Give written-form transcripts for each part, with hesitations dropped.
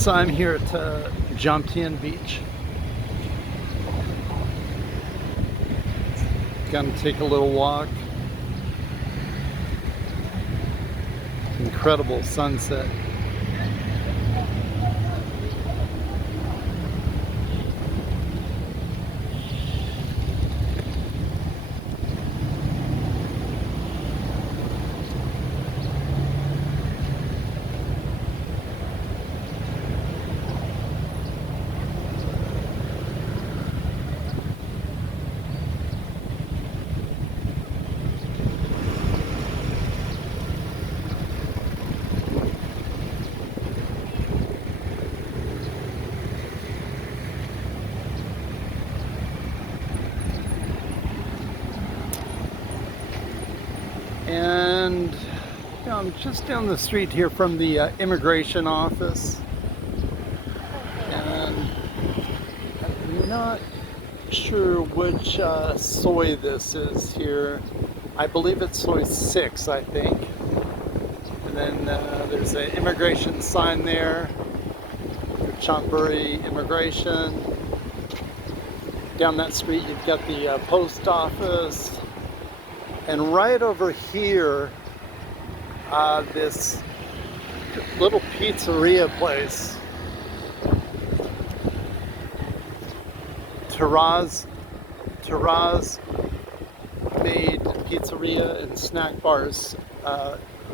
So I'm here at Jomtien Beach. Gonna take a little walk. Incredible sunset. And I'm just down the street here from the immigration office, and I'm not sure which soy this is here. I believe it's soy 6, I think. And then there's an immigration sign there for Chonburi Immigration. Down that street you've got the post office. And right over here, this little pizzeria place, Taraz made pizzeria and snack bars,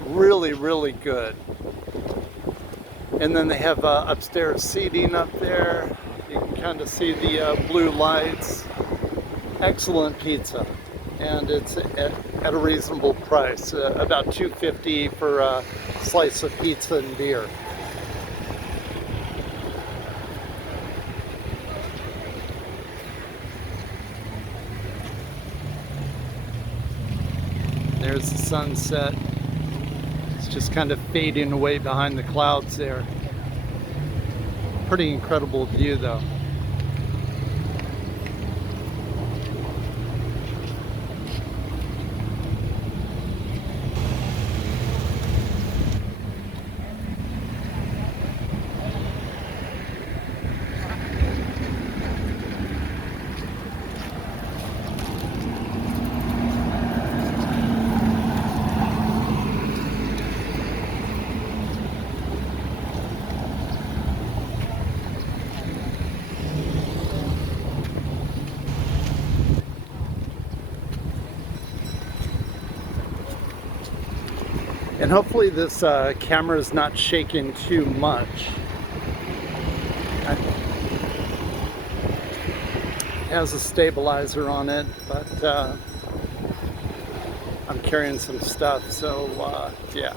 really, really good. And then they have upstairs seating up there. You can kind of see the blue lights. Excellent pizza. And it's at a reasonable price, about $2.50 for a slice of pizza and beer. There's the sunset. It's just kind of fading away behind the clouds there. Pretty incredible view though. And hopefully this camera is not shaking too much. It has a stabilizer on it, but I'm carrying some stuff, so yeah.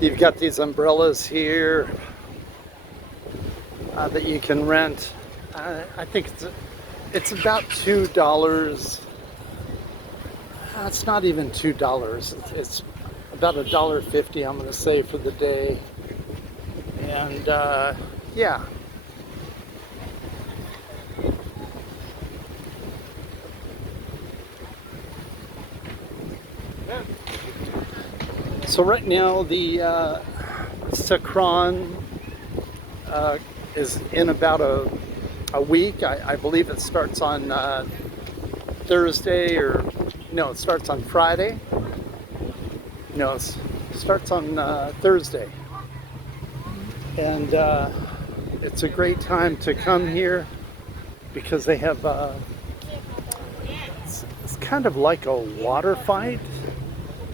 You've got these umbrellas here that you can rent. I think it's about $2. It's not even $2. It's about $1.50, I'm going to say, for the day. And yeah. So right now the Sakran is in about a week. I believe it starts on Thursday, or no, it starts on Friday. No, it starts on Thursday. And it's a great time to come here because they have it's kind of like a water fight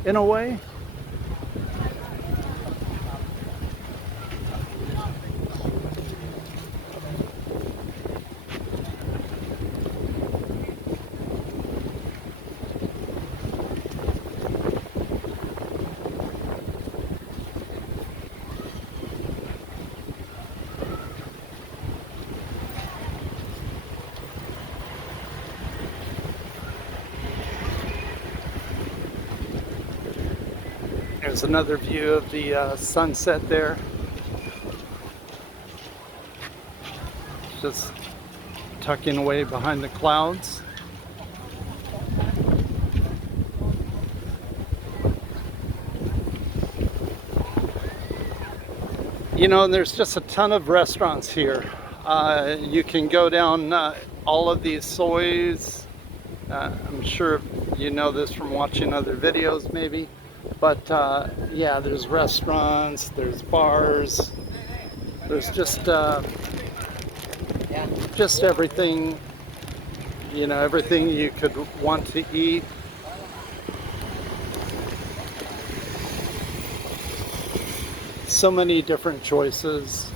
in a way. There's another view of the sunset there. Just tucking away behind the clouds. You know, and there's just a ton of restaurants here. You can go down all of these soys. I'm sure you know this from watching other videos maybe. But yeah, there's restaurants, there's bars, there's just everything, you know, everything you could want to eat. So many different choices.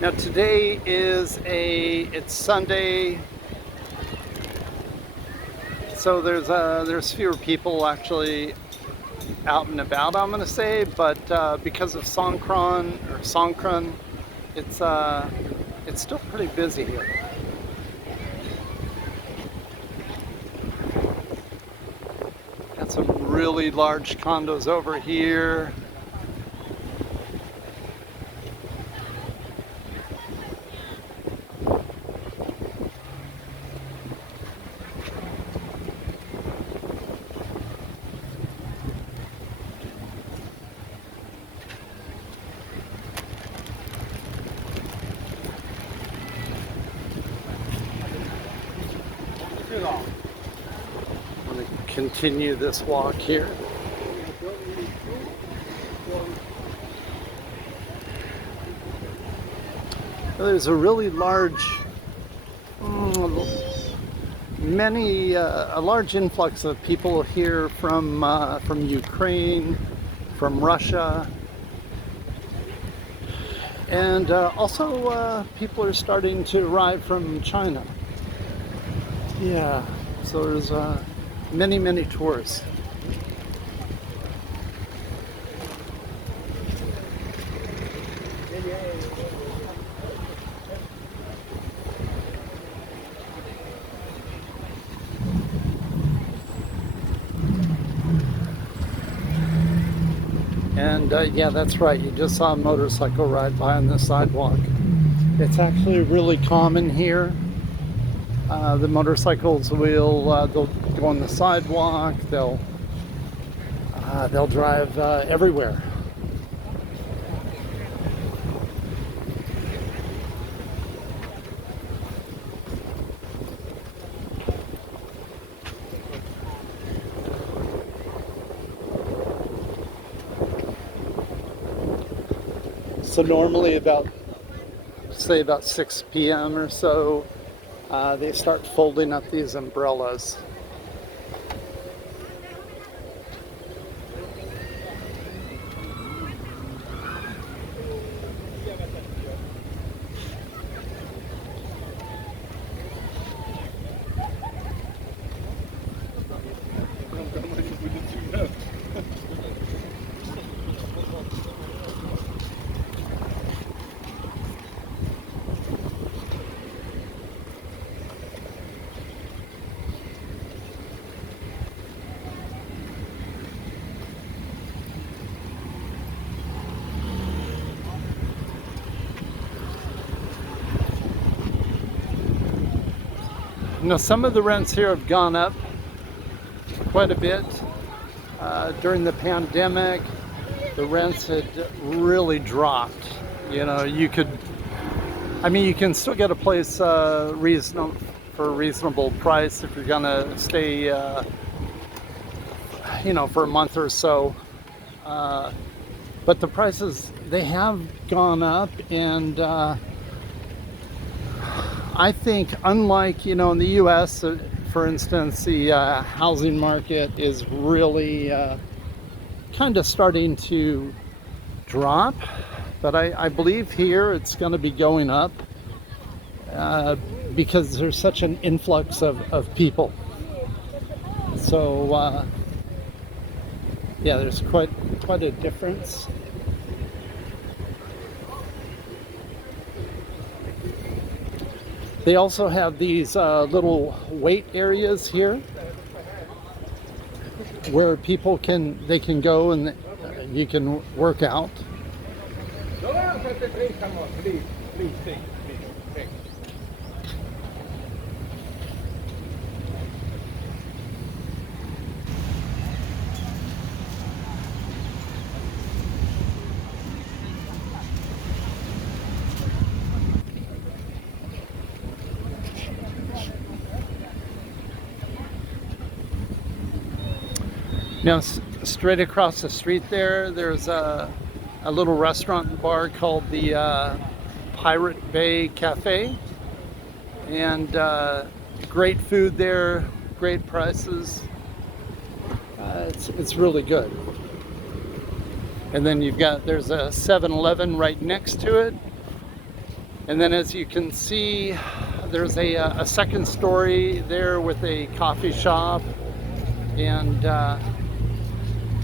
Now today it's Sunday, so there's fewer people actually out and about, I'm gonna say, but because of Songkran, it's still pretty busy here. Got some really large condos over here. I'm going to continue this walk here. There's a really large, a large influx of people here from Ukraine, from Russia, and also people are starting to arrive from China. Yeah, so there's many tourists. And yeah, that's right, you just saw a motorcycle ride by on the sidewalk. It's actually really common here. The motorcycles will they'll go on the sidewalk, they'll drive everywhere. So normally about 6 p.m. or so, they start folding up these umbrellas. Now, some of the rents here have gone up quite a bit. During the pandemic, the rents had really dropped. You know, you can still get a place for a reasonable price if you're gonna stay, you know, for a month or so. but the prices, they have gone up, and I think, unlike, in the US, for instance, the housing market is really kind of starting to drop, but I believe here it's going to be going up because there's such an influx of people. So yeah, there's quite a difference. They also have these little wait areas here where people can go and you can work out. Come on, please, please. Now, straight across the street there's a little restaurant and bar called the Pirate Bay Cafe, and great food there, great prices. It's really good. And then there's a 7-Eleven right next to it, and then as you can see, there's a second story there with a coffee shop, and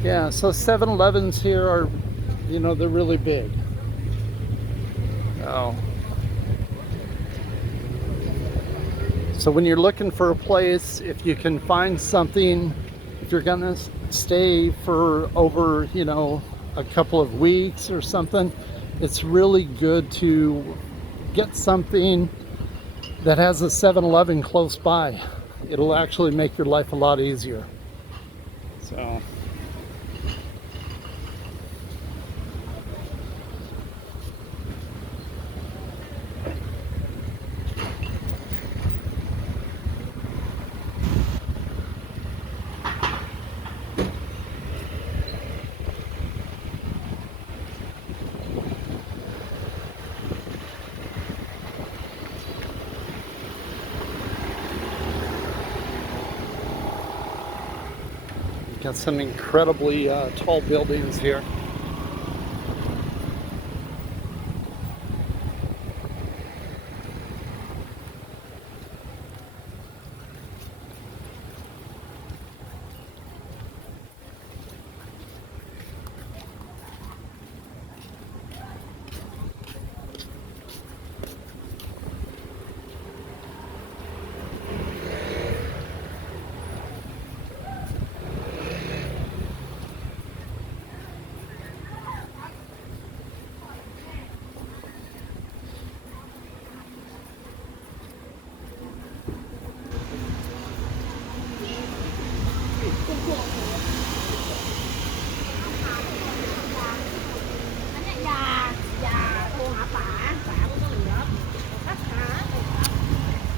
yeah, so 7-Elevens here are, they're really big. Oh. So when you're looking for a place, if you can find something, if you're gonna stay for over, a couple of weeks or something, it's really good to get something that has a 7-Eleven close by. It'll actually make your life a lot easier. So. Got some incredibly tall buildings here.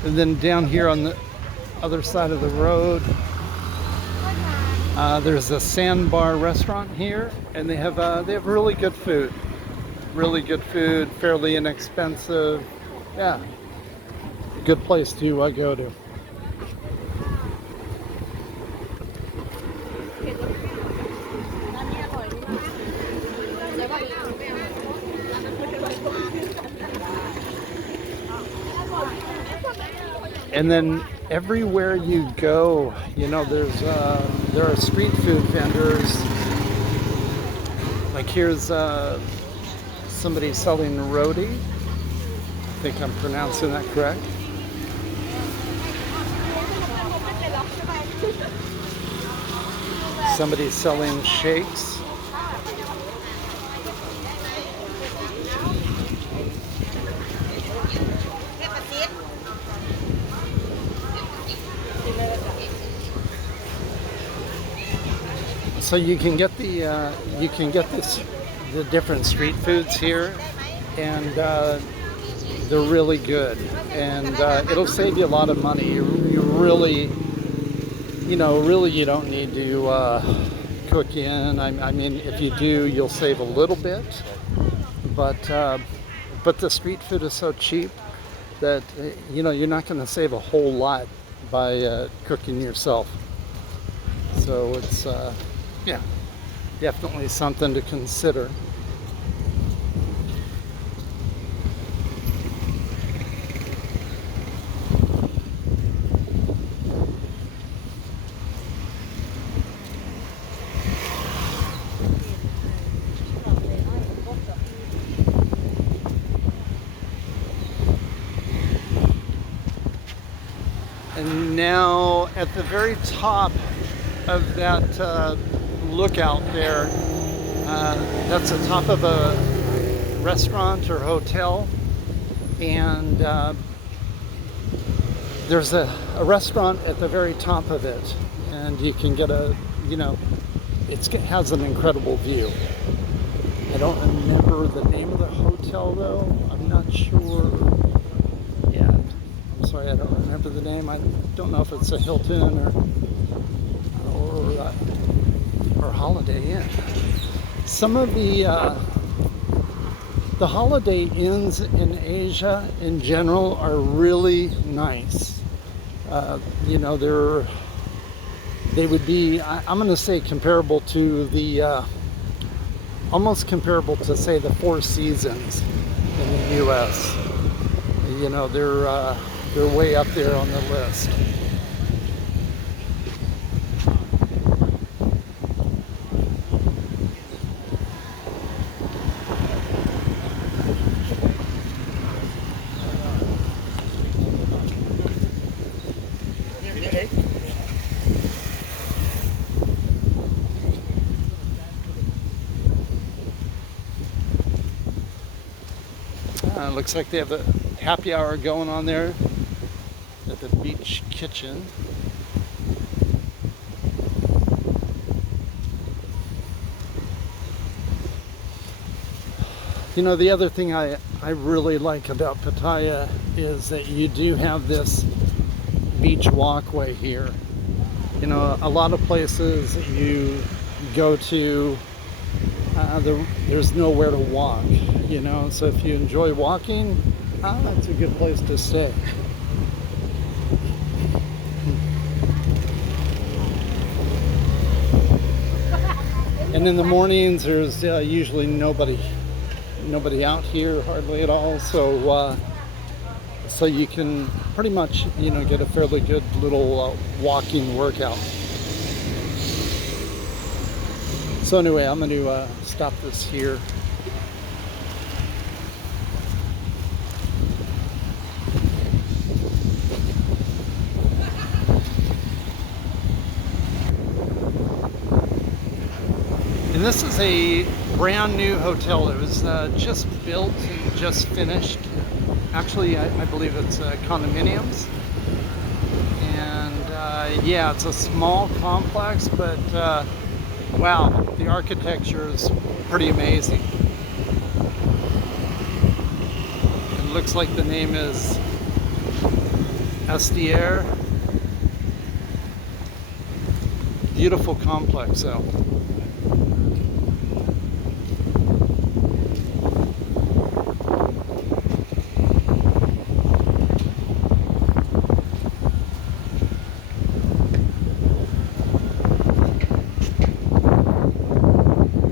And then down here on the other side of the road, there's a Sandbar restaurant here, and they have really good food. Really good food, fairly inexpensive. Yeah, a good place to go to. And then everywhere you go, there are street food vendors. Like here's somebody selling roti. I think I'm pronouncing that correct. Somebody's selling shakes. So you can get the different street foods here, and they're really good, and it'll save you a lot of money. You really, you don't need to cook in. I mean, if you do, you'll save a little bit, but the street food is so cheap that you know, you're not going to save a whole lot by cooking yourself. So it's yeah, definitely something to consider. And now at the very top of that lookout there, that's the top of a restaurant or hotel, and there's a restaurant at the very top of it, and you can get a, you know, it has an incredible view. I don't remember the name of the hotel though. I'm not sure. Yeah, I'm sorry, I don't remember the name. I don't know if it's a Hilton or Holiday Inn. Some of the Holiday Inns in Asia in general are really nice. You know, they would be, I'm going to say, comparable to the almost comparable to, say, the Four Seasons in the U.S. You know, they're way up there on the list. Looks like they have a happy hour going on there at the beach kitchen. You know, the other thing I really like about Pattaya is that you do have this beach walkway here. You know, a lot of places you go to, there's nowhere to walk, you know, so if you enjoy walking, it's a good place to stay. And in the mornings, there's usually nobody out here, hardly at all, so so you can pretty much, you know, get a fairly good little walking workout. So anyway, I'm going to stop this here. And this is a brand new hotel. It was just built and just finished. Actually, I believe it's condominiums. And yeah, it's a small complex, but wow, the architecture is pretty amazing. It looks like the name is Estier. Beautiful complex though.